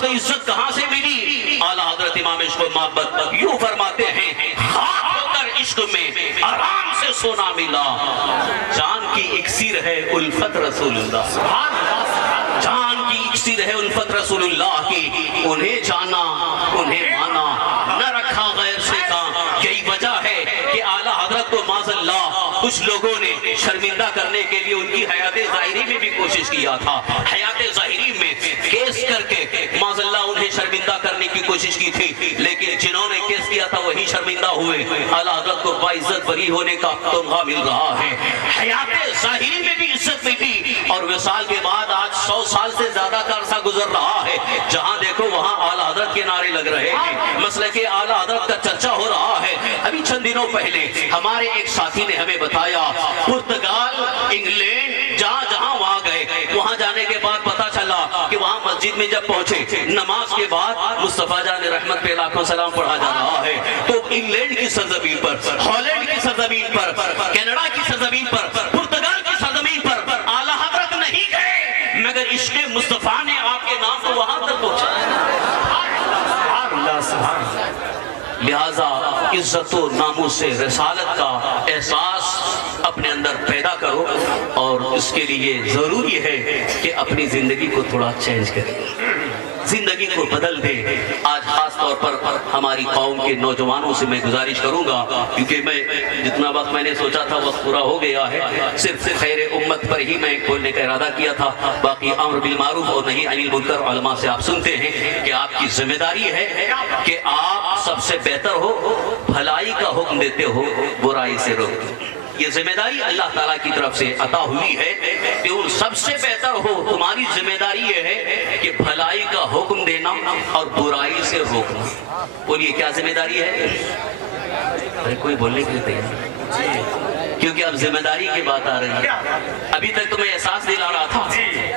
کو عزت کہاں سے ملی؟ اعلیٰ حضرت امام عشق و محبت یوں فرماتے ہیں خاک ہو کر عشق میں آرام سے سونا ملا، جان کی اکسیر ہے الفت رسول اللہ، جان کی اکسیر ہے الفت رسول اللہ کی، انہیں جانا انہیں مانا نہ رکھا غیر سے کام۔ یہی وجہ ہے کہ اعلیٰ حضرت کو معاذ اللہ کچھ لوگوں نے شرمندہ کرنے کے لیے ان کی حیات ظاہری میں بھی کوشش کیا تھا، حیات ظاہری میں کیس کر کے معاذ اللہ انہیں شرمندہ کرنے کی کوشش کی تھی، لیکن جنہوں نے کیس کیا تھا وہی شرمندہ ہوئے۔ اعلیٰ حضرت کو باعزت بری ہونے کا تمغہ مل رہا ہے، حیات ظاہری میں بھی عزت ملی، اور وصال کے بعد آج 100 سال سے زیادہ کا عرصہ گزر رہا ہے، جہاں دیکھو وہاں اعلیٰ حضرت کے نعرے لگ رہے ہیں، مسلک اعلیٰ حضرت کا چرچا ہو رہا ہے۔ ابھی چند دنوں پہلے ہمارے ایک ساتھی نے ہمیں بتایا پرتگال، انگلینڈ، جہاں جہاں وہاں گئے، وہاں جانے کے بعد پتا چلا کہ وہاں مسجد میں جب پہنچے نماز کے بعد مصطفیٰ جان رحمت پہ لاکھوں سلام پڑھا جا رہا ہے، تو انگلینڈ کی سرزمین پر، ہالینڈ کی سرزمین پر، کینیڈا کی سرزمین پر، پرتگال کی سرزمین پر اعلیٰ حضرت نہیں گئے، مگر عشق مصطفیٰ نے آپ کے نام کو وہاں تک پہنچایا۔ لہذا عزت و ناموس رسالت کا احساس اپنے اندر پیدا کرو، اور اس کے لیے ضروری ہے کہ اپنی زندگی کو تھوڑا چینج کریں، زندگی کو بدل دے۔ آج خاص طور پر ہماری قوم کے نوجوانوں سے میں گزارش کروں گا، کیونکہ میں جتنا وقت میں نے سوچا تھا وقت پورا ہو گیا ہے، صرف خیر امت پر ہی میں کھولنے کا ارادہ کیا تھا، باقی امر بالمعروف اور نہی عن المنکر علماء سے آپ سنتے ہیں کہ آپ کی ذمہ داری ہے کہ آپ سب سے بہتر ہو، بھلائی کا حکم دیتے ہو، برائی سے روکتے۔ یہ ذمہ داری اللہ تعالیٰ کی طرف سے عطا ہوئی ہے کہ ان سب سے بہتر ہو، تمہاری ذمہ داری یہ ہے کہ بھلائی کا حکم دینا اور برائی سے روکنا۔ بولیے کیا ذمہ داری ہے؟ ارے کوئی بولنے کے لیے تیار، کیونکہ اب ذمہ داری کی بات آ رہی ہے۔ ابھی تک تو میں احساس دلا رہا تھا،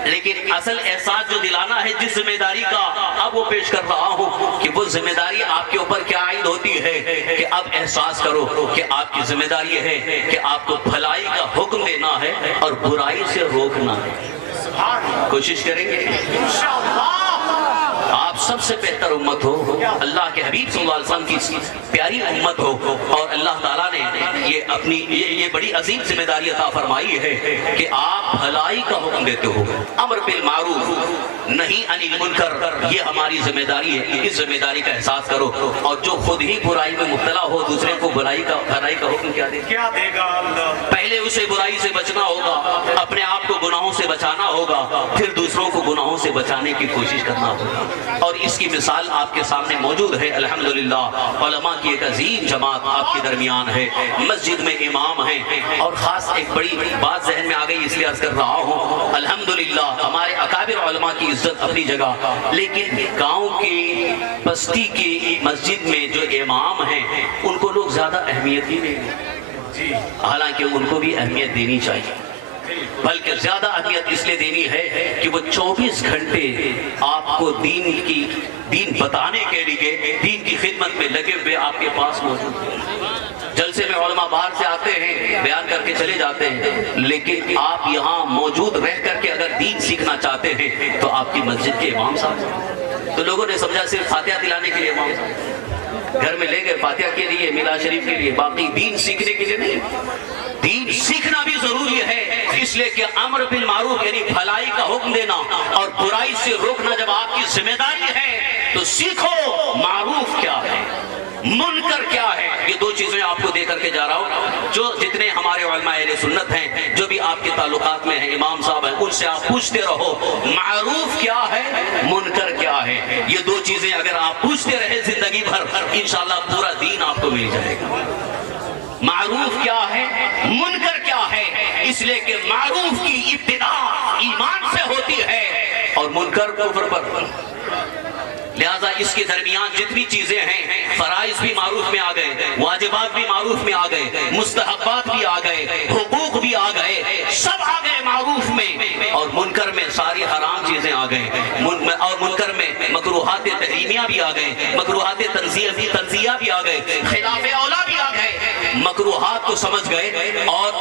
لیکن اصل احساس جو دلانا ہے جس ذمہ داری کا، اب وہ پیش کر رہا ہوں کہ وہ ذمہ داری آپ کے اوپر کیا عائد ہوتی ہے کہ اب احساس کرو کہ آپ کی ذمہ داری ہے کہ آپ کو بھلائی کا حکم دینا ہے اور برائی سے روکنا ہے۔ کوشش کریں گے آپ سب سے بہتر امت ہو، اللہ کے حبیب صلی اللہ علیہ وسلم کی پیاری امت ہو، اور اللہ تعالیٰ نے یہ اپنی یہ بڑی عظیم ذمہ داری عطا فرمائی ہے کہ آپ بھلائی کا حکم دیتے ہو، امر بالمعروف نہی عن المنکر، یہ ہماری ذمہ داری ہے۔ اس ذمہ داری کا احساس کرو، اور جو خود ہی برائی میں مبتلا ہو دوسرے کو بھلائی کا حکم کیا دے گا؟ پہلے اسے برائی سے بچنا ہوگا، اپنے آپ کو گناہوں سے بچانا ہوگا، پھر دوسروں کو گناہوں سے بچانے کی کوشش کرنا ہوگا، اور اس کی مثال آپ کے سامنے موجود ہے۔ الحمدللہ علماء کی ایک عظیم جماعت آپ کے درمیان ہے، مسجد میں امام ہیں، اور خاص ایک بڑی بات ذہن میں آ گئی اس لیے عرض کر رہا ہوں، الحمدللہ ہمارے اکابر علماء کی عزت اپنی جگہ، لیکن گاؤں کی بستی کی مسجد میں جو امام ہیں ان کو لوگ زیادہ اہمیت ہی نہیں دیتے، حالانکہ ان کو بھی اہمیت دینی چاہیے، بلکہ زیادہ اہمیت اس لیے دینی ہے کہ وہ 24 گھنٹے آپ کو دین بتانے کے لیے، دین کی خدمت میں لگے ہوئے آپ کے پاس موجود ہیں۔ جلسے میں علماء باہر سے آتے ہیں، بیان کر کے چلے جاتے ہیں، لیکن آپ یہاں موجود رہ کر کے اگر دین سیکھنا چاہتے ہیں تو آپ کی مسجد کے امام صاحب، تو لوگوں نے سمجھا صرف فاتحہ دلانے کے لیے امام صاحب گھر میں لے گئے فاتحہ کے لیے، میلاد شریف کے لیے، باقی دین سیکھنے کے لیے نہیں۔ دین سیکھنا بھی ضروری ہے، اس لیے کہ امر بالمعروف یعنی بھلائی کا حکم دینا اور برائی سے روکنا جب آپ کی ذمہ داری ہے تو سیکھو معروف کیا ہے، منکر کیا ہے۔ یہ دو چیزیں آپ کو دے کر کے جا رہا ہوں، جو جتنے ہمارے علماء اہل سنت ہیں، جو بھی آپ کے تعلقات میں ہیں، امام صاحب ہیں، ان سے آپ پوچھتے رہو معروف کیا ہے، منکر کیا ہے۔ یہ دو چیزیں اگر آپ پوچھتے رہے زندگی بھر، انشاءاللہ پورا دین آپ کو مل جائے گا۔ معروف کیا ہے، منکر کیا ہے، اس لیے کہ معروف کی ابتدا ایمان سے ہوتی ہے اور منکر کفر پر، لہذا اس کے درمیان جتنی چیزیں ہیں، فرائض بھی معروف میں آ گئے، واجبات بھی معروف میں آ گئے، مستحبات بھی آ گئے، حقوق بھی آ گئے، سب آ گئے معروف میں، اور منکر میں ساری حرام چیزیں آ گئے، اور منکر میں مکروہات تحریمیہ بھی آ گئے، مکروہات تنزیہ بھی آ گئے، خلاف اولا بھی آ گئے۔ مکروہات کو سمجھ گئے اور